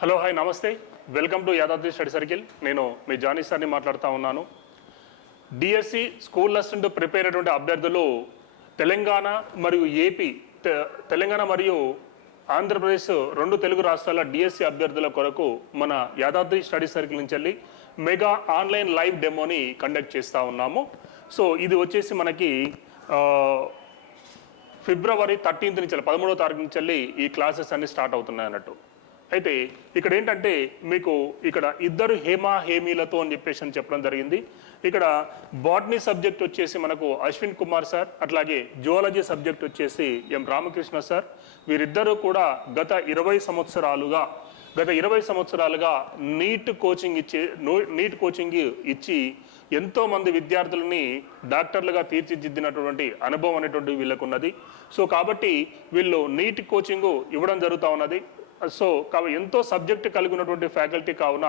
Hello hi నమస్తే, welcome to Yadadri study circle. నేను మీ Johnny సార్ని మాట్లాడుతూ ఉన్నాను. డిఎస్సి స్కూల్ అసిస్టెంట్ ప్రిపేర్ అయినటువంటి అభ్యర్థులు తెలంగాణ మరియు ఏపీ, తెలంగాణ మరియు ఆంధ్రప్రదేశ్ రెండు తెలుగు రాష్ట్రాల డిఎస్సి అభ్యర్థుల కొరకు మన యాదాద్రి స్టడీ సర్కిల్ నుంచి వెళ్ళి మెగా ఆన్లైన్ లైవ్ డెమోని కండక్ట్ చేస్తూ ఉన్నాము. సో ఇది వచ్చేసి మనకి ఫిబ్రవరి 13th నుంచి 13వ తారీఖు నుంచి వెళ్ళి ఈ క్లాసెస్ అన్ని స్టార్ట్ అవుతున్నాయి అన్నట్టు. అయితే ఇక్కడ ఏంటంటే మీకు ఇక్కడ ఇద్దరు హేమీలతో అని చెప్పడం జరిగింది. ఇక్కడ బాటనీ సబ్జెక్ట్ వచ్చేసి మనకు అశ్విన్ కుమార్ సార్, అట్లాగే జువాలజీ సబ్జెక్ట్ వచ్చేసి ఎం రామకృష్ణ సార్. వీరిద్దరూ కూడా గత 20 సంవత్సరాలుగా నీట్ కోచింగ్ ఇచ్చి ఎంతోమంది విద్యార్థులని డాక్టర్లుగా తీర్చిదిద్దినటువంటి అనుభవం అనేటువంటి వీళ్ళకు ఉన్నది. సో కాబట్టి వీళ్ళు నీట్ కోచింగ్ ఇవ్వడం జరుగుతూ ఉన్నది. సో ఎంతో సబ్జెక్ట్ కలిగి ఉన్నటువంటి ఫ్యాకల్టీ కావున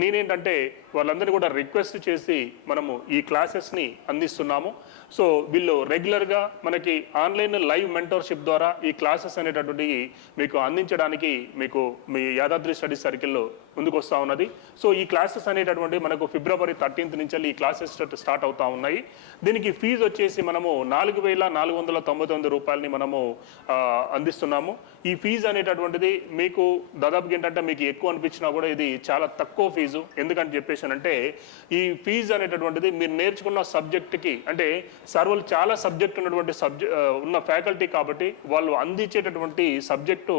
నేనేంటంటే వాళ్ళందరినీ కూడా రిక్వెస్ట్ చేసి మనము ఈ క్లాసెస్ని అందిస్తున్నాము. సో వీళ్ళు రెగ్యులర్గా మనకి ఆన్లైన్ లైవ్ మెంటర్షిప్ ద్వారా ఈ క్లాసెస్ అనేటటువంటివి మీకు అందించడానికి మీకు మీ యాదాద్రి స్టడీ సర్కిల్లో ముందుకు వస్తూ ఉన్నది. సో ఈ క్లాసెస్ అనేటటువంటి మనకు ఫిబ్రవరి 13th నుంచి ఈ క్లాసెస్ స్టార్ట్ అవుతూ ఉన్నాయి. దీనికి ఫీజు వచ్చేసి మనము 4,499 రూపాయలని మనము అందిస్తున్నాము. ఈ ఫీజు అనేటటువంటిది మీకు దాదాపుగా ఏంటంటే మీకు ఎక్కువ అనిపించినా కూడా ఇది చాలా తక్కువ ఫీజు. ఎందుకని చెప్పేసానంటే ఈ ఫీజు అనేటటువంటిది మీరు నేర్చుకున్న సబ్జెక్ట్కి, అంటే సార్ వాళ్ళు చాలా సబ్జెక్ట్ ఉన్నటువంటి ఉన్న ఫ్యాకల్టీ కాబట్టి వాళ్ళు అందించేటటువంటి సబ్జెక్టు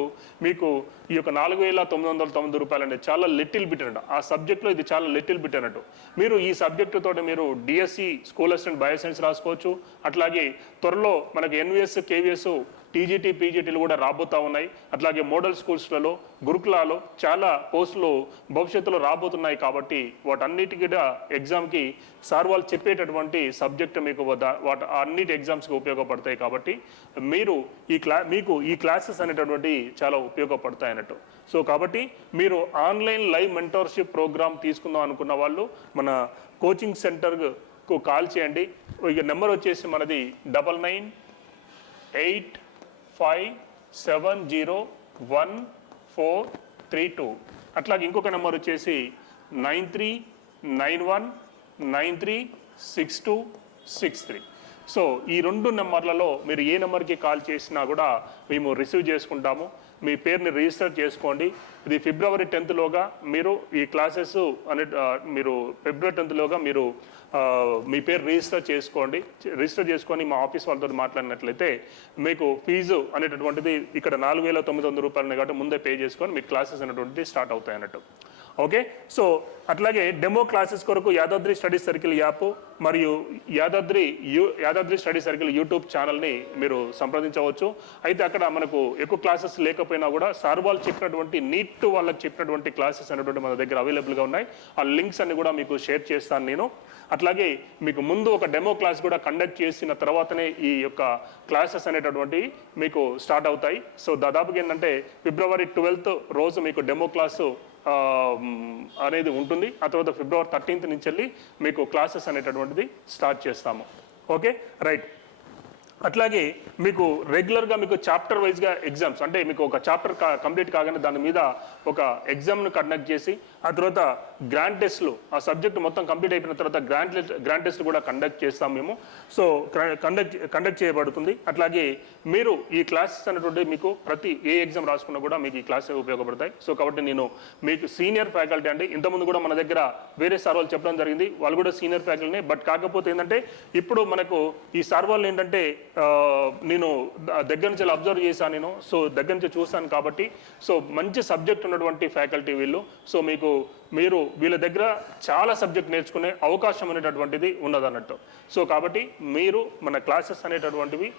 మీకు ఈ యొక్క 4,999 రూపాయలు అనేది చాలా లిటిల్ బిట్ అన్నట్టు. ఆ సబ్జెక్ట్లో ఇది చాలా లిటిల్ బిట్ అన్నట్టు. మీరు ఈ సబ్జెక్టుతో మీరు డిఎస్సి స్కూల్ అసిస్టెంట్ బయోసైన్స్ రాసుకోవచ్చు. అట్లాగే త్వరలో మనకి ఎన్విఎస్, కేవీఎస్, టీజీటీ, పీజీటీలు కూడా రాబోతూ ఉన్నాయి. అట్లాగే మోడల్ స్కూల్స్లలో, గురుకులాలో చాలా పోస్టులు భవిష్యత్తులో రాబోతున్నాయి. కాబట్టి వాటన్నిటికీ ఎగ్జామ్కి సార్ వాళ్ళు చెప్పేటటువంటి సబ్జెక్ట్ మీకు అన్నిటి ఎగ్జామ్స్కి ఉపయోగపడతాయి. కాబట్టి మీకు ఈ క్లాసెస్ అనేటటువంటి చాలా ఉపయోగపడతాయి అన్నట్టు. సో కాబట్టి మీరు ఆన్లైన్ లైవ్ మెంటర్షిప్ ప్రోగ్రామ్ తీసుకుందాం అనుకున్న వాళ్ళు మన కోచింగ్ సెంటర్కు కాల్ చేయండి. ఇక నెంబర్ వచ్చేసి మనది 9985701432. అట్లాగే ఇంకొక నెంబర్ వచ్చేసి 9391936263. సో ఈ రెండు నెంబర్లలో మీరు ఏ నెంబర్కి కాల్ చేసినా కూడా మేము రిసీవ్ చేసుకుంటాము. మీ పేరుని రిజిస్టర్ చేసుకోండి. ఇది ఫిబ్రవరి 10th మీరు ఈ క్లాసెస్ మీరు ఫిబ్రవరి 10th మీరు మీ పేరు రిజిస్టర్ చేసుకొని మా ఆఫీస్ వాళ్ళతో మాట్లాడినట్లయితే మీకు ఫీజు అనేటటువంటిది ఇక్కడ 4,900 రూపాయలు కాబట్టి ముందే పే చేసుకొని మీకు క్లాసెస్ అనేటువంటిది స్టార్ట్ అవుతాయి అన్నట్టు. ఓకే. సో అట్లాగే డెమో క్లాసెస్ కొరకు యాదాద్రి స్టడీ సర్కిల్ యాప్ మరియు యాదాద్రి స్టడీ సర్కిల్ యూట్యూబ్ ఛానల్ని మీరు సంప్రదించవచ్చు. అయితే అక్కడ మనకు ఎక్కువ క్లాసెస్ లేకపోయినా కూడా సార్ వాళ్ళు చెప్పినటువంటి నీట్ వాళ్ళకి చెప్పినటువంటి క్లాసెస్ అనేటువంటి మన దగ్గర అవైలబుల్గా ఉన్నాయి. ఆ లింక్స్ అన్ని కూడా మీకు షేర్ చేస్తాను నేను. అట్లాగే మీకు ముందు ఒక డెమో క్లాస్ కూడా కండక్ట్ చేసిన తర్వాతనే ఈ యొక్క క్లాసెస్ అనేటటువంటివి మీకు స్టార్ట్ అవుతాయి. సో దాదాపుగా ఏంటంటే ఫిబ్రవరి 12th రోజు మీకు డెమో క్లాసు అనేది ఉంటుంది. ఆ తర్వాత ఫిబ్రవరి 13th నుంచి వెళ్ళి మీకు క్లాసెస్ అనేటటువంటిది స్టార్ట్ చేస్తాము. Okay, right. అట్లాగే మీకు రెగ్యులర్గా మీకు చాప్టర్ వైజ్గా ఎగ్జామ్స్, అంటే మీకు ఒక చాప్టర్ కంప్లీట్ కాగానే దాని మీద ఒక ఎగ్జామ్ను కండక్ట్ చేసి ఆ తర్వాత గ్రాండ్ టెస్ట్లు, ఆ సబ్జెక్ట్ మొత్తం కంప్లీట్ అయిపోయిన తర్వాత గ్రాండ్ టెస్ట్లు కూడా కండక్ట్ చేస్తాం మేము. సో కండక్ట్ చేయబడుతుంది. అట్లాగే మీరు ఈ క్లాసెస్ అనేటువంటి మీకు ప్రతి ఏ ఎగ్జామ్ రాసుకున్నా కూడా మీకు ఈ క్లాసెస్ ఉపయోగపడతాయి. సో కాబట్టి నేను మీకు సీనియర్ ఫ్యాకల్టీ అండి. ఇంతకుముందు కూడా మన దగ్గర వేరే సార్ వాళ్ళు చెప్పడం జరిగింది, వాళ్ళు కూడా సీనియర్ ఫ్యాకల్టీనే. బట్ కాకపోతే ఏంటంటే ఇప్పుడు మనకు ఈ సార్ వాళ్ళు ఏంటంటే నేను దగ్గర నుంచి అబ్జర్వ్ చేశాను నేను. సో దగ్గర నుంచి చూశాను కాబట్టి సో మంచి సబ్జెక్ట్ ఉన్నటువంటి ఫ్యాకల్టీ వీళ్ళు. సో మీరు వీళ్ళ దగ్గర చాలా సబ్జెక్ట్ నేర్చుకునే అవకాశం అనేటటువంటిది ఉన్నదన్నట్టు. సో కాబట్టి మీరు మన క్లాసెస్ అనేటటువంటివి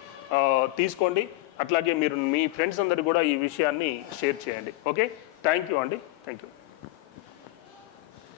తీసుకోండి. అట్లాగే మీరు మీ ఫ్రెండ్స్ అందరికీ కూడా ఈ విషయాన్ని షేర్ చేయండి. ఓకే, థ్యాంక్ యూ అండి. Thank you.